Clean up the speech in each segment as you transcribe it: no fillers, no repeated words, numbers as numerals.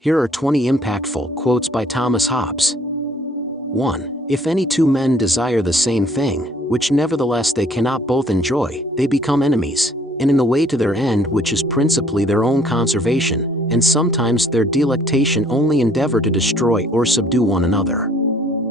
Here are 20 impactful quotes by Thomas Hobbes. 1. If any two men desire the same thing, which nevertheless they cannot both enjoy, they become enemies, and in the way to their end, which is principally their own conservation, and sometimes their delectation, only endeavor to destroy or subdue one another.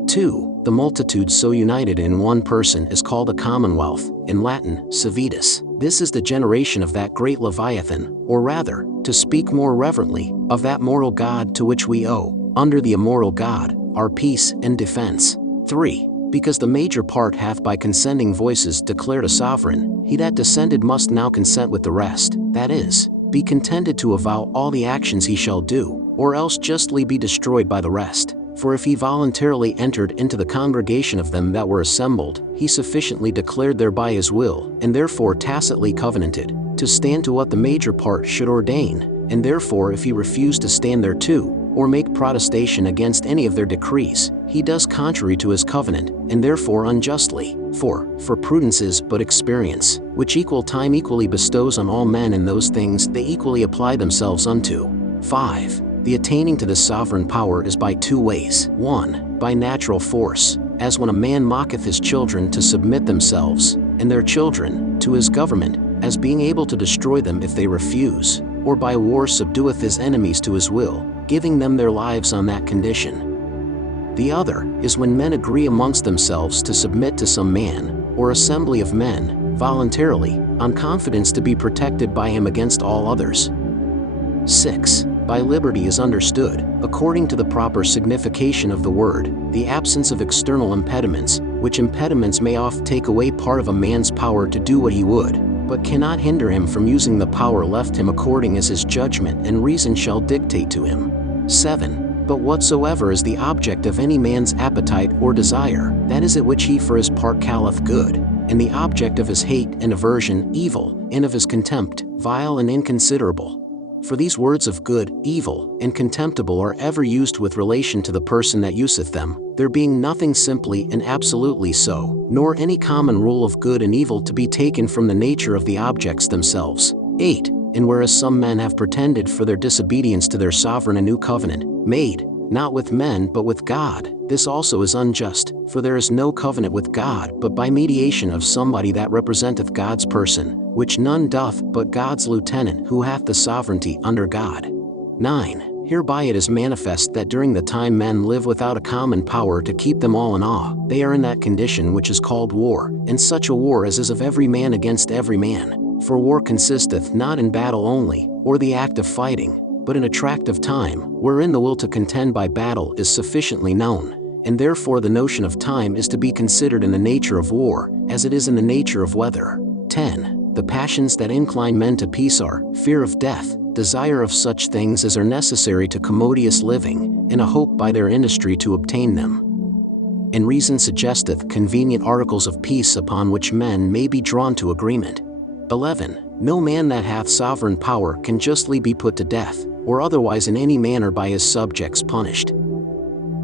2. The multitude so united in one person is called a commonwealth, in Latin, civitas. This is the generation of that great Leviathan, or rather, to speak more reverently, of that moral God to which we owe, under the immoral God, our peace and defense. 3. Because the major part hath by consenting voices declared a sovereign, he that descended must now consent with the rest, that is, be contented to avow all the actions he shall do, or else justly be destroyed by the rest. For if he voluntarily entered into the congregation of them that were assembled, he sufficiently declared thereby his will, and therefore tacitly covenanted, to stand to what the major part should ordain, and therefore if he refuse to stand thereto, or make protestation against any of their decrees, he does contrary to his covenant, and therefore unjustly. 4. For prudence is but experience, which equal time equally bestows on all men in those things they equally apply themselves unto. 5. The attaining to this sovereign power is by two ways. 1. By natural force, as when a man mocketh his children to submit themselves, and their children, to his government, as being able to destroy them if they refuse, or by war subdueth his enemies to his will, giving them their lives on that condition. The other is when men agree amongst themselves to submit to some man, or assembly of men, voluntarily, on confidence to be protected by him against all others. 6. By liberty is understood, according to the proper signification of the word, the absence of external impediments, which impediments may oft take away part of a man's power to do what he would, but cannot hinder him from using the power left him according as his judgment and reason shall dictate to him. 7. But whatsoever is the object of any man's appetite or desire, that is it which he for his part calleth good, and the object of his hate and aversion evil, and of his contempt vile and inconsiderable. For these words of good, evil, and contemptible are ever used with relation to the person that useth them, there being nothing simply and absolutely so, nor any common rule of good and evil to be taken from the nature of the objects themselves. 8. And whereas some men have pretended for their disobedience to their sovereign a new covenant, made, not with men but with God, this also is unjust, for there is no covenant with God but by mediation of somebody that representeth God's person, which none doth but God's lieutenant who hath the sovereignty under God. 9. Hereby it is manifest that during the time men live without a common power to keep them all in awe, they are in that condition which is called war, and such a war as is of every man against every man. For war consisteth not in battle only, or the act of fighting, but in a tract of time, wherein the will to contend by battle is sufficiently known, and therefore the notion of time is to be considered in the nature of war, as it is in the nature of weather. 10. The passions that incline men to peace are, fear of death, desire of such things as are necessary to commodious living, and a hope by their industry to obtain them. And reason suggesteth convenient articles of peace upon which men may be drawn to agreement. 11. No man that hath sovereign power can justly be put to death, or otherwise in any manner by his subjects punished.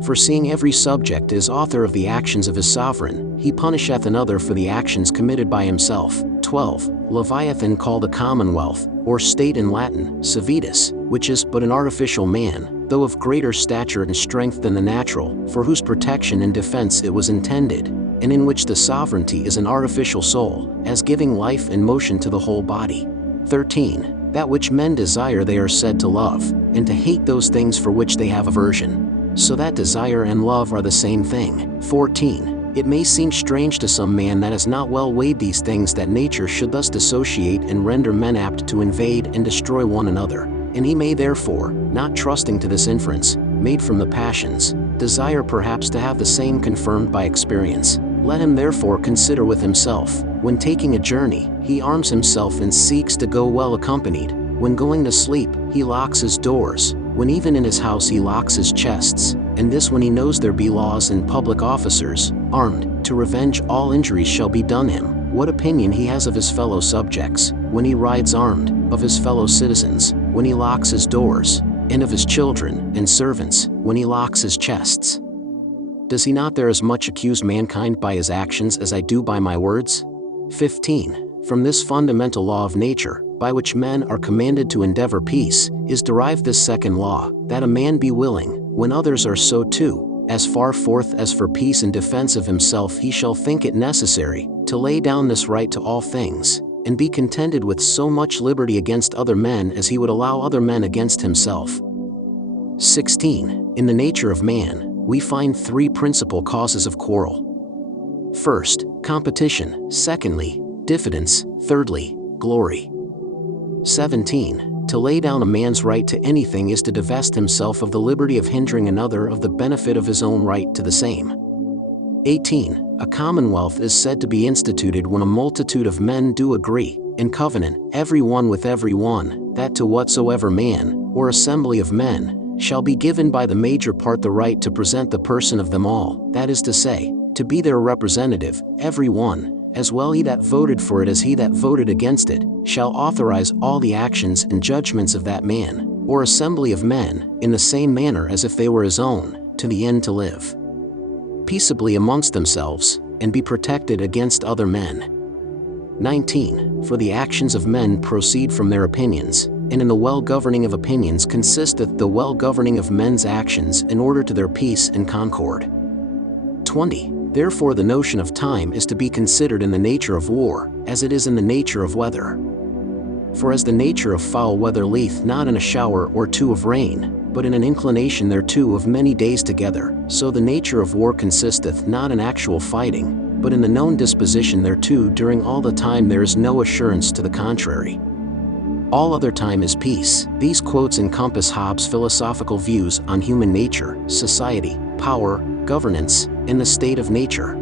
For seeing every subject is author of the actions of his sovereign, he punisheth another for the actions committed by himself. 12. Leviathan called a commonwealth, or state in Latin, civitas, which is but an artificial man, though of greater stature and strength than the natural, for whose protection and defense it was intended, and in which the sovereignty is an artificial soul, as giving life and motion to the whole body. 13. That which men desire they are said to love, and to hate those things for which they have aversion. So that desire and love are the same thing. 14. It may seem strange to some man that has not well weighed these things that nature should thus dissociate and render men apt to invade and destroy one another, and he may therefore, not trusting to this inference, made from the passions, desire perhaps to have the same confirmed by experience. Let him therefore consider with himself, when taking a journey, he arms himself and seeks to go well accompanied, when going to sleep, he locks his doors, when even in his house he locks his chests, and this when he knows there be laws and public officers, armed, to revenge all injuries shall be done him, what opinion he has of his fellow subjects, when he rides armed, of his fellow citizens, when he locks his doors, and of his children and servants, when he locks his chests. Does he not there as much accuse mankind by his actions as I do by my words? 15. From this fundamental law of nature, by which men are commanded to endeavor peace, is derived this second law, that a man be willing, when others are so too, as far forth as for peace and defense of himself he shall think it necessary, to lay down this right to all things, and be contented with so much liberty against other men as he would allow other men against himself. 16. In the nature of man, we find three principal causes of quarrel. First, competition. Secondly, diffidence. Thirdly, glory. 17. To lay down a man's right to anything is to divest himself of the liberty of hindering another of the benefit of his own right to the same. 18. A commonwealth is said to be instituted when a multitude of men do agree, in covenant, every one with every one, that to whatsoever man, or assembly of men, shall be given by the major part the right to present the person of them all, that is to say, to be their representative, every one, as well he that voted for it as he that voted against it, shall authorize all the actions and judgments of that man, or assembly of men, in the same manner as if they were his own, to the end to live peaceably amongst themselves, and be protected against other men. 19. For the actions of men proceed from their opinions, and in the well-governing of opinions consisteth the well-governing of men's actions in order to their peace and concord. 20. Therefore the notion of time is to be considered in the nature of war, as it is in the nature of weather. For as the nature of foul weather lieth not in a shower or two of rain, but in an inclination thereto of many days together, so the nature of war consisteth not in actual fighting, but in the known disposition thereto during all the time there is no assurance to the contrary. All other time is peace. These quotes encompass Hobbes' philosophical views on human nature, society, power, governance, and the state of nature.